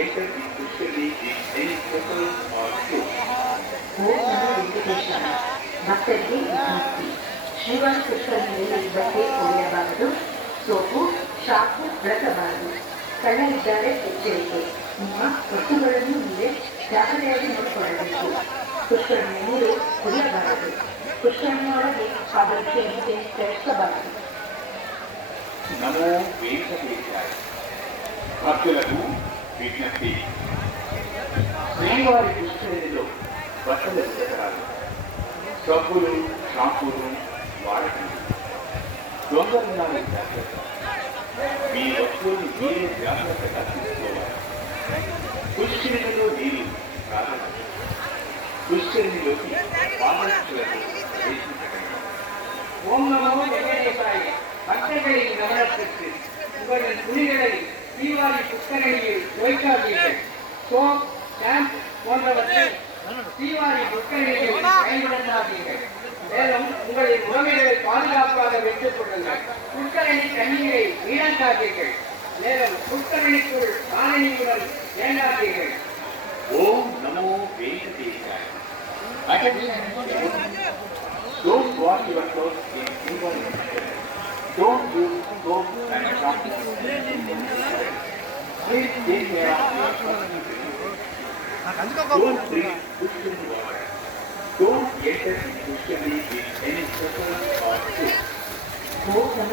enter in Pushkari in any circles or groups. ಓಂ ನಮೋ ವೆಂಕಟೇಶಾಯ. ಭಕ್ತರಿಗೆ ವಿಜ್ಞಪ್ತಿ. ಶ್ರೀವಾರ ಪುಷ್ಕರಣಿಯಲ್ಲಿ ಬಟ್ಟೆ ಒಗೆಯಬಾರದು, soap shampoo ಬಳಸಬಾರದು. ಕಳ್ಳರಿದ್ದಾರೆ ಎಚ್ಚರಿಕೆ. ನಿಮ್ಮ ವಸ್ತುಗಳನ್ನು ನೀವೇ ಜಾಗ್ರತೆಯಾಗಿ ನೋಡಿಕೊಳ್ಳಬೇಕು. ಪುಷ್ಕರಣಿಯ ನೀರು ಕುಡಿಯಬಾರದು. ಪುಷ್ಕರಣಿಯೊಳಗೆ ಪಾದರಕ್ಷೆಯಂತೆ ಪ್ರವೇಶಿಸಬಾರದು. నమో వెంకటేశాయ. భక్తులకు విజ్ఞప్తి. శ్రీవారి పుష్కరిణిలో బట్టల ఉతకరాలు, సబ్బులు షాంపూలు వాడకండి. దొంగలున్నారు జాగ్రత్త. మీ వస్తువుని మీరే జాగ్రత్తగా తీసుకోవాలి. పుష్కరిణిలో నీరు రాగలదు. పుష్కరిణిలోకి పాదరక్షలకు ప్రవేశించకండి. ஓம் நமோ வெங்கடேசாய. பக்தர்களின் கவனத்திற்கு உங்களின் துணிகளை தீபாவளி புஷ்கரணியில் துவைக்காதீர்கள். சோப், ஷாம்பு போன்றவற்றை தீபாவளி புஷ்கரணியில் பயன்படுத்தாதீர்கள். மேலும் உங்களின் உறவுகளை பாதுகாப்பாக வைத்துக் கொள்ளுங்கள். புஷ்கரணி தண்ணீரை வீணாக்காதீர்கள். மேலும் புஷ்கரணிக்குள் காலனியுடன் வேண்டாதீர்கள். ఓం నమో వెంకటేశాయ. Don't wash your clothes in human nature. Don't use soap and shampoo. Please take care of your personal hygiene. Don't drink Pushkari water. Don't enter in Pushkari with any circles or food. Om Namo